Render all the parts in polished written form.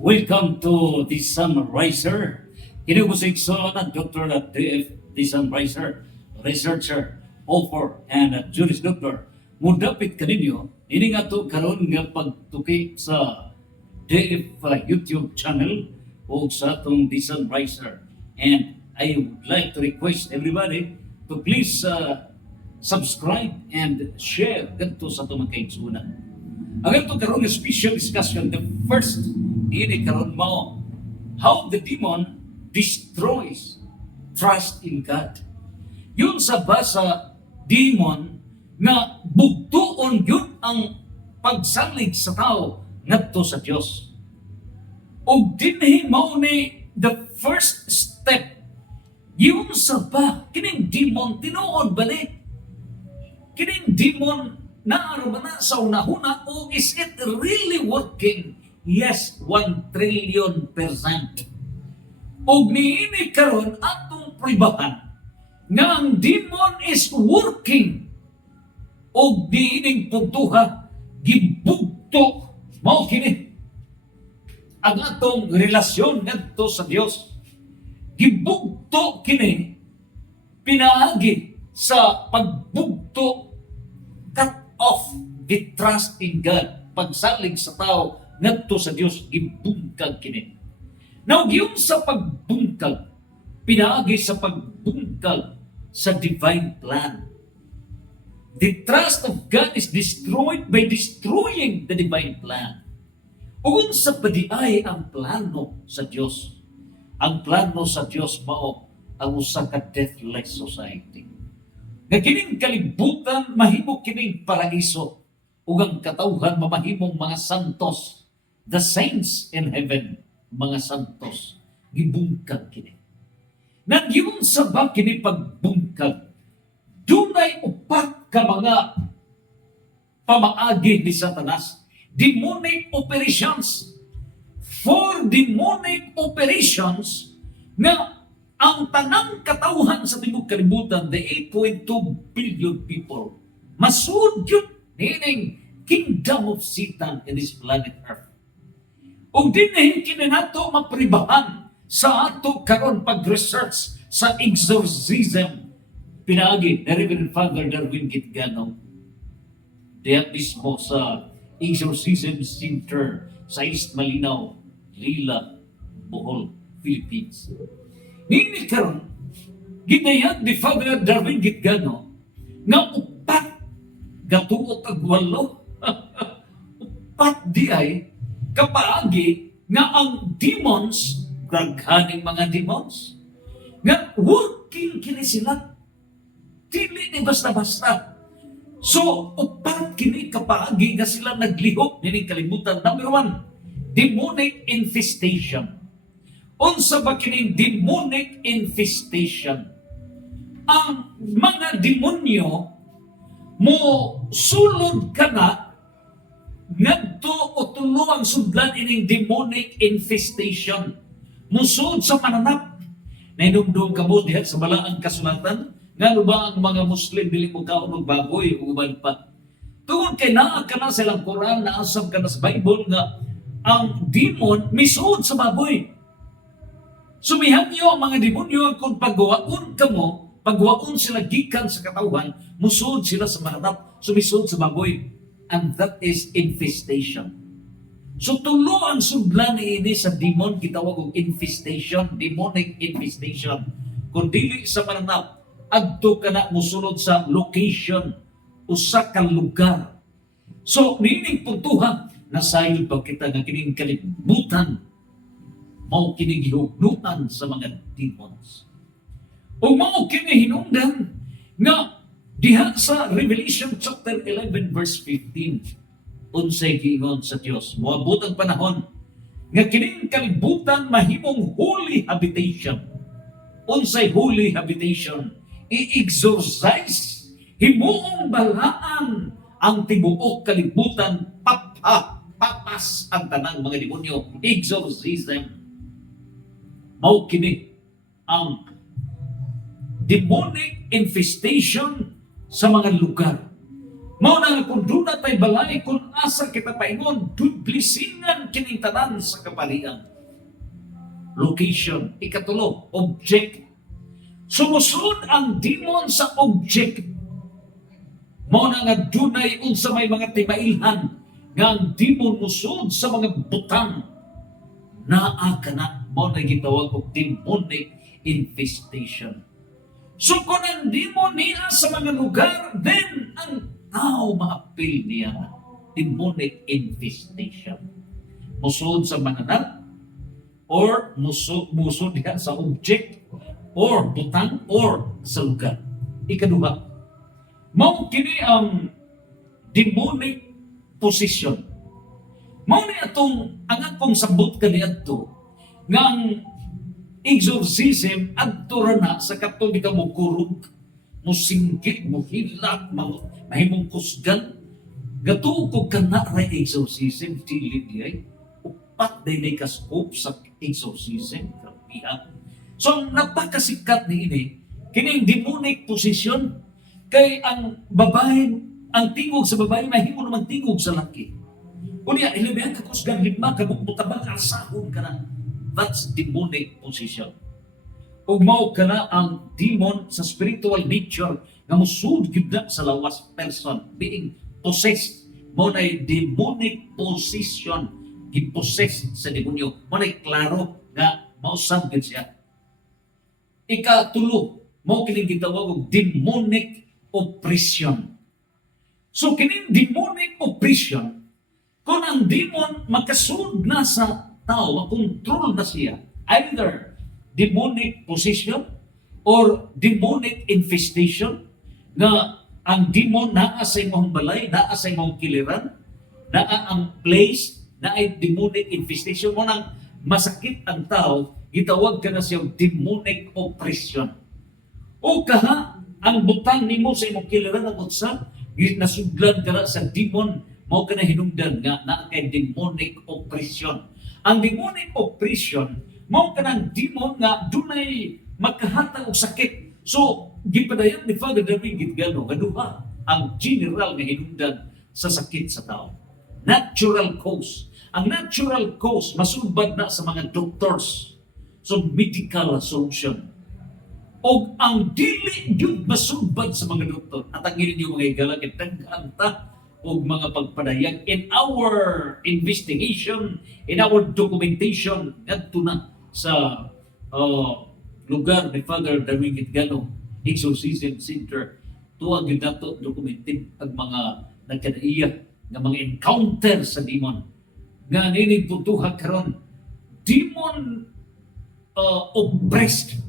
Welcome to the Sunriser. Kini ko sa ikso na Dr. at DF, the Sunriser, researcher, author, and Juris Doctor. Mudapit kaninyo, ini nga to karon nga pagtuki sa DF YouTube channel o sa atong the Sunriser. And I would like to request everybody to please subscribe and share ganito sa itong mga kaigsunan. Ang ito karon nga special discussion, the first ini karon mo, how the demon destroys trust in God. Yun sa basa demon nga bugtuon yun ang pagsalig sa tao ngadto sa Dios. Og dinhi mao ni the first step. Yun sa ba kining demon tinuod balik. Kining demon naarumana sa unahuna o is it really working? Yes, 1 trillion %. Og niini karon atong pribahan nga ang demon is working og diining puntuha gibugto mao kini ang atong relasyon ngadto sa Dios. Gibugto kini pinaagi sa pagbugto, cut off the trust in God, pagsalig sa tao ngadto sa Dios, gibungkag kini. Now, giyon sa pagbungkag, pinaagi sa pagbungkag sa divine plan. The trust of God is destroyed by destroying the divine plan. Ug sa padiay ang plano sa Dios. Ang plano sa Dios mao ang usa ka deathless society. Nga kining kalibutan mahimo kining paraiso ug ang katawhan mamahimong mga santos, the saints in heaven, mga santos, gibungkag kini. Nagyun sa ba kini pagbungkag, dunay upat ka mga pamaagi ni Satanas, demonic operations, for demonic operations na ang tanang katawhan sa tibuok kalibutan, the 8.2 billion people, masud yun nining kingdom of Satan in this planet Earth. O dinhin kini nato mapribahan sa ato karon pag-research sa exorcism pinaagi ni Reverend Father Darwin Gitgano diya mismo sa Exorcism Center sa East Malinaw, Lila, Bohol, Philippines. Nini karon gidayag ni Father Darwin Gitgano nga upat gatuot ag walo upat di ay kapaagi nga ang demons, daghaning mga demons, nga working kini sila. Dili ni basta-basta. So, upat kini kapaagi nga sila naglihok nining kalibutan. Number 1, demonic infestation. Unsa ba kining demonic infestation? Ang mga demonyo mo sulod ka na ngadto o tulo ang sudlan ining demonic infestation. Musud sa mananap. Nainumdum ka mo diha sa balaang kasulatan, nga ba ang mga Muslim dili mo kaon og baboy o uban pa. Tungod kay naa ka na silang Quran, naasab ka na sa Bible nga ang demon misuod sa baboy. Sumihanyo ang mga demonyo kung pagwaon ka mo, pagwaon sila gikan sa katawhan, musud sila sa mananap, sumisud sa baboy. And that is infestation. So tulo ang sudlan ini sa demon gitawag og infestation, demonic infestation. Kung dili sa mananap, adto ka na musulod sa location, usa ka lugar. So nining puntuha, nasayod pa kita nga kining kalibutan, mao kini gihugnuan sa mga demons. O mao kini hinungdan nga diha sa Revelation chapter 11 verse 15, unsay giingon sa Dios, moabot ang panahon nga kining kalibutan mahimong holy habitation. Unsay holy habitation? I-exorcise, himuong balaan ang tibuok kalibutan, papas ang tanang mga demonyo. Exorcism. Mao kini ang demonic infestation sa mga lugar. Mao na kung doon na tayo balay, kung asa kita paingon, blisingan kining tanan sa kapalian. Location. Ikatulo, object. Sumusod ang demon sa object. Mao na nga dunay unsa may mga timailhan nga ang demon musod sa mga butang. Naa kana mao na gitawag og demonic infestation. So kung ang demon niya sa mga lugar, then ang tao maapil niya demonic infestation. Musod sa mananap, or musod diha sa object, or butang, or sa lugar. Ikaduha, mao kini ang demonic possession. Mao ni atong ang akong sabot kaniadto nga ang exorcism adto ra na sa katong kita mo kurog, mo singgit, mo hilak, mahimong kusgan. Gato ko kana ra exorcism dili diay upat day kaskop sa exorcism kapihan. So napakasikat ni ini kining demonic possession kay ang babae, ang tingog sa babae mahimo naman tingog sa laki. Unya ilabihan ka kusgan lima ka butabang asahon ka na. That's demonic possession. Ug mao kana ang demon sa spiritual nature nga musud gyud na sa lawas person being possessed. Mao nay demonic possession, gipossess sa demonyo. Mao nay klaro nga mausab gyud siya. Ikatulo, mao kining gitawag og demonic oppression. So kining demonic oppression, kung ang demon makasud na sa tao, makontrol na siya, either demonic possession or demonic infestation, nga ang demon naa sa imong balay, naa sa imong kiliran, naa ang place, na ay demonic infestation mo nang masakit ang tao, gitawag ka na siyang demonic oppression. O kaha, ang butang nimo sa imong kiliran ang utsa, nasudlan ka na sa demon, mao ka na hinungdan nga na kay demonic oppression. Ang demonic oppression, mao ka ng demon nga dunay makahatag og sakit. So, gipadayon ni Father David Gitgano, gaduha ang general nga hinungdan sa sakit sa tao. Natural cause. Ang natural cause, masulbad na sa mga doctors. So, medical solution. O ang dili yun masulbad sa mga doktor. At ang inyo mga igalang itaganta o mga pagpadayag in our investigation, in our documentation, ngadto na sa lugar ni Father David Gitgano, Exorcism Center, tuwag yun nato documented ang mga nagkadaiya ng mga encounter sa demon. Nga ninig tutuha karon demon oppressed.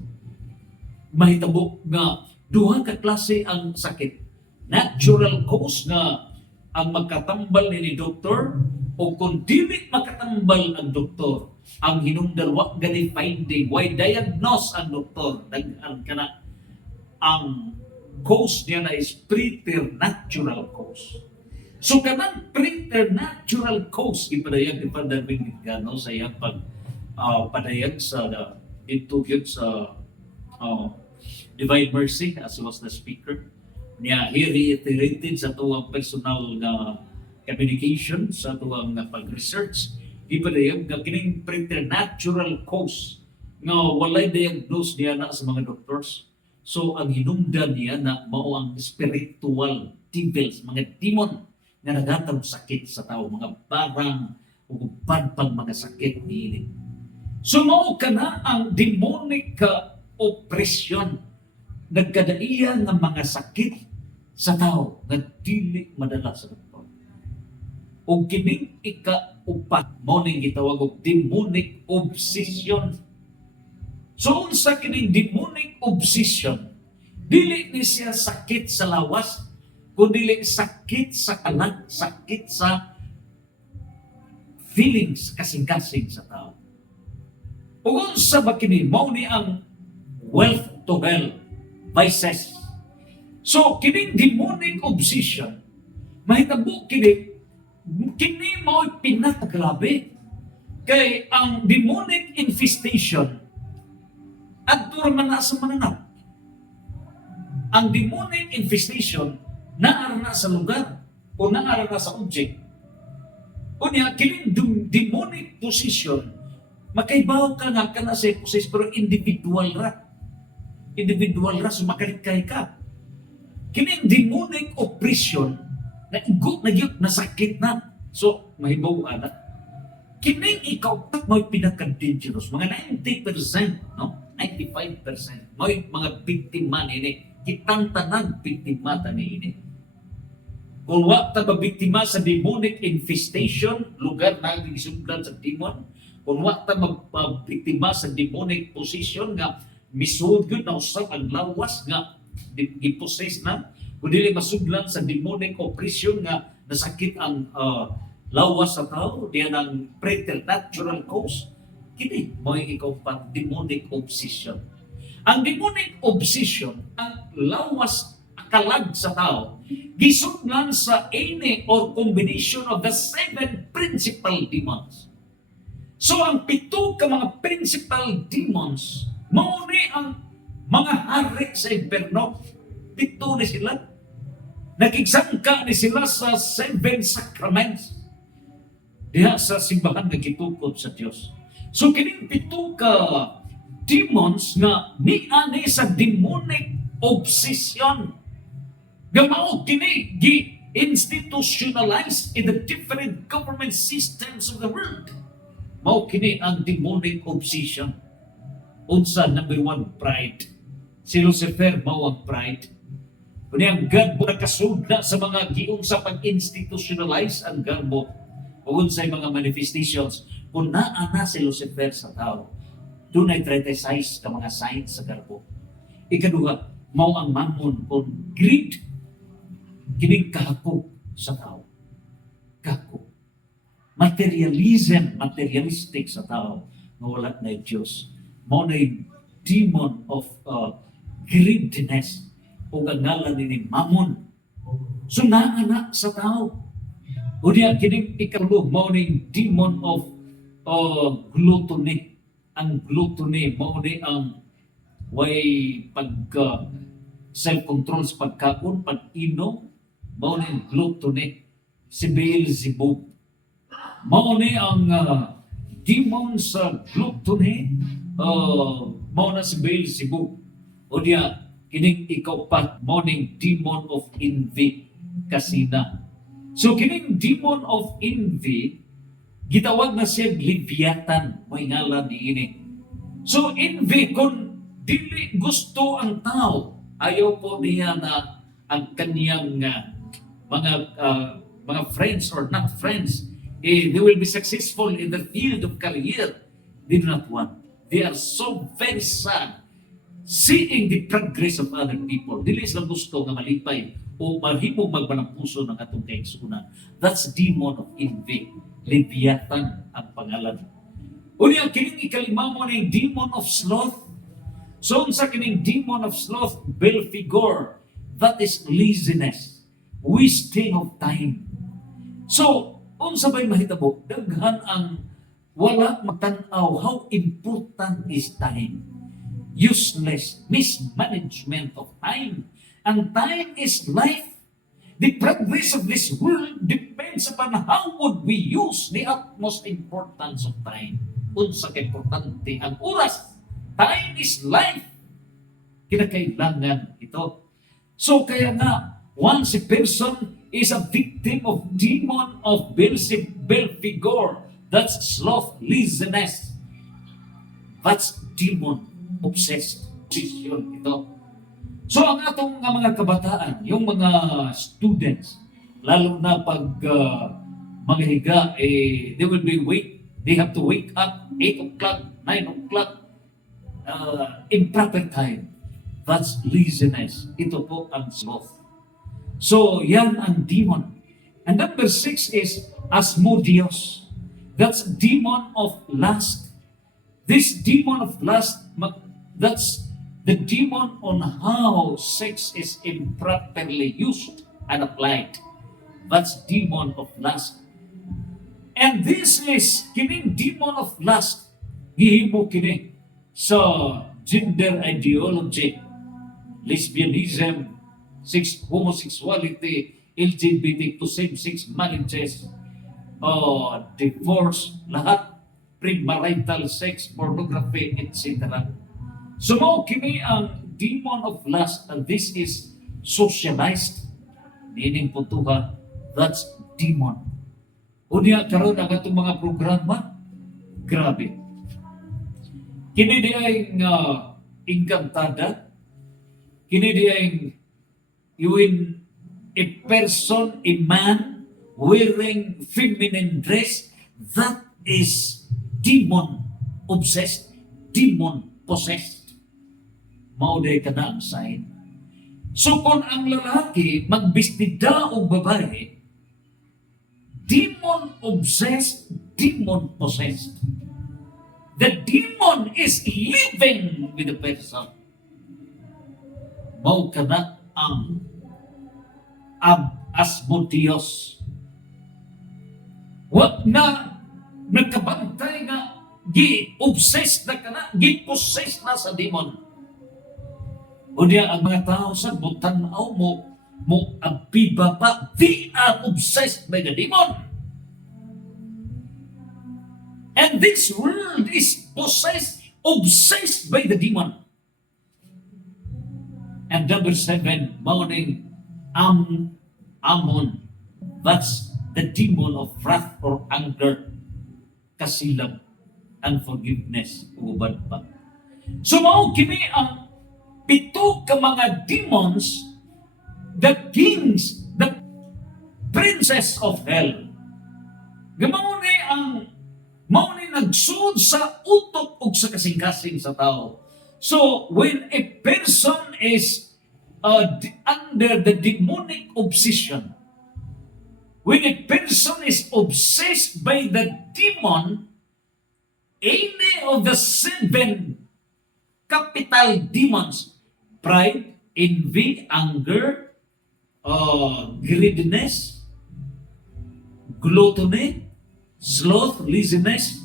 Mahitabo nga duha ka klase ang sakit. Natural cause nga ang magkatambal ni doktor o kung dili makatambal ang doktor, ang hinungdan wa gani finding, why diagnose ang doktor, daghan kana ang cause niya na is preternatural cause. So kanang preternatural cause ipadayag ni Father Gitgano sa iyang padayag sa ito yun sa Divine Mercy as was the speaker. Niya he reiterated sa tuwang personal na communication, sa tuwang pag-research, ipadayag nga kining preternatural cause nga walay diagnose niya na sa mga doctors. So ang hinungdan niya na mao ang spiritual devils, mga demon nga naghatag sakit sa tao, mga barang o pang mga sakit niini. So mao kana ang demonic oppression, nagkadaiya ng mga sakit sa tao nga dili madala sa doktor. O kining ika-upat mo ning gitawag og demonic obsession. So unsa kining demonic obsession? Dili ni siya sakit sa lawas, kundi sakit sa kalag, sakit sa feelings kasing-kasing sa tao. O unsa ba kini? Mao ni ang wealth to hell vices. So kining demonic obsession, mahitabo kini mo'y pinakagrabe. Kay ang demonic infestation adto man na sa mananap. Ang demonic infestation naara na sa lugar o naara na sa object. Unya, kining demonic position, makaibaw ka nga ka na sa position, pero individual ra. Individual ra, so makalikay ka. Kining demonic oppression, na igot na yun, nasakit na. So, mahibaw na. Kining ikaw, may pinaka-dangerous, mga 90%, no? 95%, may mga biktima nini. Kitang tanang biktima tani ini. Kung wa ta mabiktima sa demonic infestation, lugar na gisugdan sa demon, kung wa ta mabiktima sa demonic position nga misud gyud na usab ang lawas nga gipossess na, kung dili masudlan sa demonic oppression nga nasakit ang lawas sa tao, diyan ang preternatural cause, kini mo ikaw pa demonic obsession. Ang demonic obsession, ang lawas kalag sa tao, gisuglan sa any or combination of the 7 principal demons. So ang 7 ka mga principal demons, mao ni ang mga hari sa impierno. 7 ni sila. Nakigsangka ni sila sa 7 sacraments diha sa simbahan nga gitukod sa Dios. So kining 7 ka demons nga ni sa demonic obsession, gamao kini gi-institutionalized in the different government systems of the world. Mao kini ang demonic obsession. Unsa, number 1, pride. Si Lucifer mao ang pride. Kuni ang God mo nakasugda sa mga giun sa pag-institutionalize ang God mo. O unsay mga manifestations. Kung naa na si Lucifer sa tao, doon ay 36 ka mga signs sa garbo. Ikaduha, mao ang mammon o greed. Kining kahakog sa tao. Kahakog. Materialism, materialistic sa tao, na wala na Diyos. Mao na demon of greediness o gangalan ni mammon. So naana sa tao. O diya, kining ikalulo, mao na demon of gluttony. Ang gluttony, mao na ang way self-control sa pagkaon, pag-inom, mao na ang gluttony. Si Beelzebub. Mao na ang demon sa gluttony, mao na si Beelzebub. O diya, kining ikaw pa, mao na demon of envy, kasina. So kining demon of envy, gitawag na siya Leviathan, may ngalan ni ini. So envy, kung dili gusto ang tao, ayaw po niya na ang kaniyang mga friends or not friends, they will be successful in the field of career. They do not want. They are so very sad seeing the progress of other people. Dili sila gusto nga malipay o mahimong magbanang puso ng atong kaigsunan. That's demon of envy. Leviathan ang pangalan. Uli ang kining ikalima mo na yung demon of sloth. So sa kining demon of sloth, Belphegor, that is laziness, wasting of time. So, unsa ba'y mahitabo? Daghan ang wala magtanaw how important is time. Useless, mismanagement of time. And time is life. The progress of this world depends upon how would we use the utmost importance of time. Unsa ka importante ang oras. Time is life. Kinakailangan ito. So kaya nga, once a person is a victim of demon of Belphegor, that's sloth, laziness. That's demon obsessed. Obsession ito. So ang atong mga kabataan, yung mga students, lalo na pag mga higa, they have to wake up 8 o'clock, 9 o'clock, improper time. That's laziness. Ito po ang sloth. So yan ang demon. And number 6 is Asmodeus. That's demon of lust. This demon of lust, that's the demon on how sex is improperly used and applied. That's demon of lust. And this is kining demon of lust. Gihimo kini sa gender ideology, lesbianism, homosexuality, LGBT to same-sex marriages. divorce, lahat, premarital sex, pornography, etc. So mao kini ang demon of lust, and this is socialized. Meaning putuha, that's demon. Unya karon ang atong mga programa, grabe. Kini di ay Encantada, kini di ay yun a person, a man wearing feminine dress, that is demon obsessed, demon possessed. Mauday ka na ang sign. So kung ang lalaki magbistida o babae, demon obsessed, demon possessed. The demon is living with the person. Mau ka na ang Asmodeus. Wag na nagkabantay nga gi-obsessed na ka na, gi-possessed na sa demon. O diya ang mga tao sa butanaw mo abiba pa, they are obsessed by the demon. And this world is possessed, obsessed by the demon. And number 7, morning, Ammon. That's the demon of wrath or anger, kasilab, unforgiveness, ubad pa. So mao kini ang pito ka mga demons, the kings, the princess of hell. Mao ni nagsud sa utok ug sa kasing-kasing sa tao. So when a person is under the demonic obsession, when a person is obsessed by the demon, any of the 7 capital demons, pride, envy, anger, greediness, gluttony, sloth, laziness,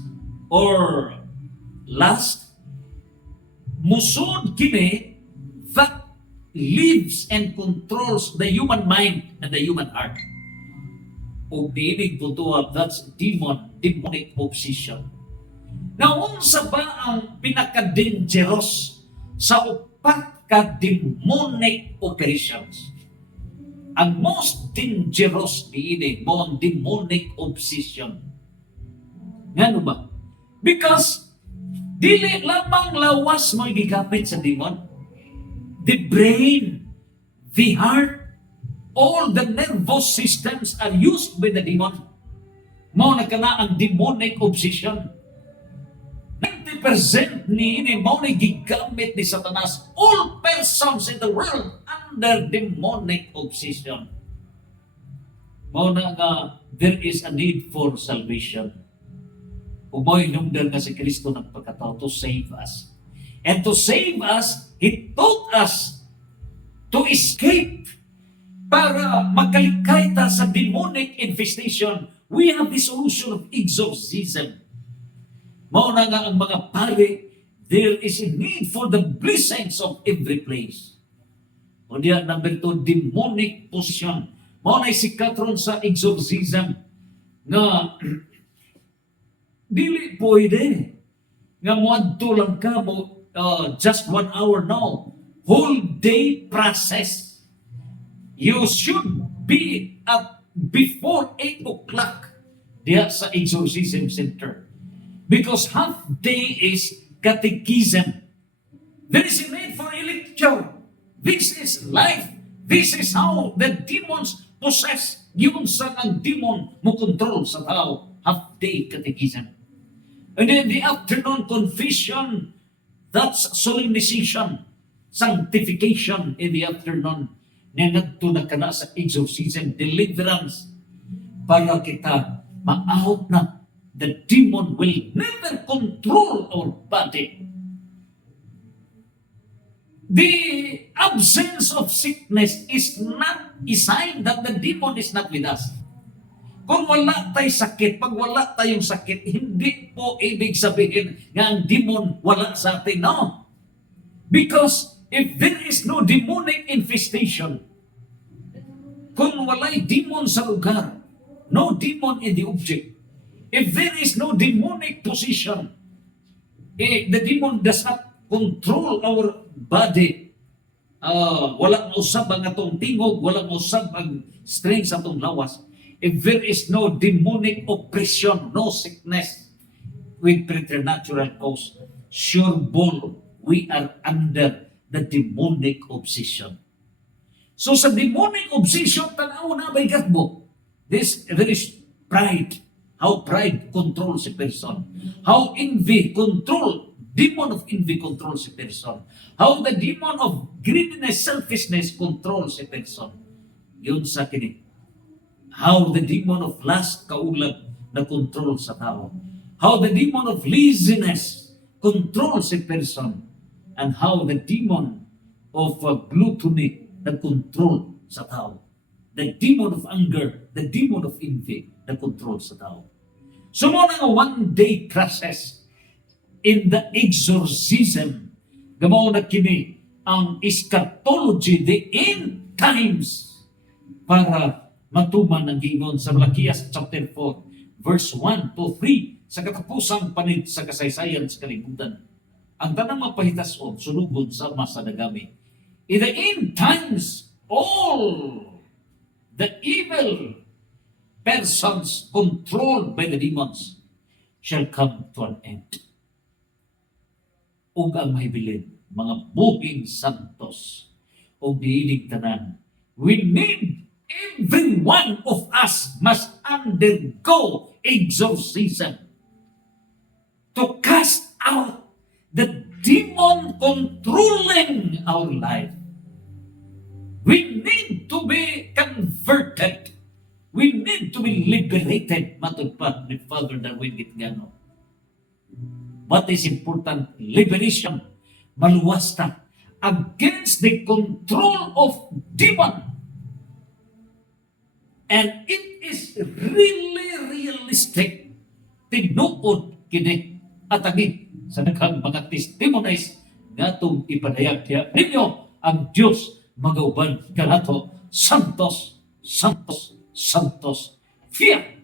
or lust, musod kini that lives and controls the human mind and the human heart. O diinig po to, that's demonic obsession. Now, unsa ba ang pinaka-dangerous sa upat ka demonic operations? Ang most dangerous diinig mo ang demonic obsession. Ngano ba? Because dili lamang lawas mo gigamit sa demon. The brain, the heart, all the nervous systems are used by the demon. Mao na kana ang demonic obsession. 90% ni mao na gigamit ni Satanas. All persons in the world under demonic obsession. Mao na nga there is a need for salvation. Ug mao hinungdan nga si Kristo nagpakatao to save us. And to save us, He taught us to escape para makalikay ta sa demonic infestation. We have the solution of exorcism. Mao na nga ang mga pare, there is a need for the blessings of every place. O diya, number 2, demonic possession. Mao na sikatron sa exorcism nga dili pwede nga moadto lang ka mo just 1 hour, no. Whole day process. You should be at before 8 o'clock diya sa exorcism center. Because half day is catechism. There is a need for a lecture. This is life. This is how the demons possess. Yun sa ang demon mo control sa tao. Half day catechism. And then the afternoon confession, that's solemnization, sanctification in the afternoon. Nangadto na kana sa exorcism, deliverance, para kita ma-out na. The demon will never control our body. The absence of sickness is not a sign that the demon is not with us. Kung wala tayo sakit, pag wala tayong sakit, hindi po ibig sabihin nga ang demon wala sa atin. No. Because if there is no demonic infestation, kung wala'y demon sa lugar, no demon in the object, If there is no demonic position, the demon does not control our body. Walang mausab ang atong tingog, walang mausab ang strings atong lawas. If there is no demonic oppression, no sickness with preternatural cause, sure ball, we are under the demonic obsession. So sa demonic obsession, tanaw na ba'y gatbo? There is pride. How pride controls a person. How envy demon of envy controls a person. How the demon of greediness, selfishness controls a person. Yun sa kini. How the demon of lust kaulag na control sa tao. How the demon of laziness controls a person. And how the demon of gluttony na control sa tao. The demon of anger, the demon of envy na control sa tao. So mo nga one-day process in the exorcism, gamaw na kini ang eschatology, the end times, para matuman ang gingon sa Malakias chapter 4, verse 1 to 3, sa katapusang panid sa kasaysayan sa kalibutan. Ang tanang mapahitason, sulugod sa masa nagami. In the end times, all the evil persons controlled by the demons shall come to an end. Ug ang mahibilin, mga buhing santos, o diinig tanan, we need every one of us must undergo exorcism to cast out the demon controlling our life. We need to be converted. We need to be liberated, matupad ni Father Darwin Gitgano. What is important? Liberation, maluwasta, against the control of demon. And it is really realistic. Tinuod kini atagi sa daghang mga testimonies nga itong ipadayag niya. Ninyo ang Diyos magauban kanato, santos, santos, santos, fiat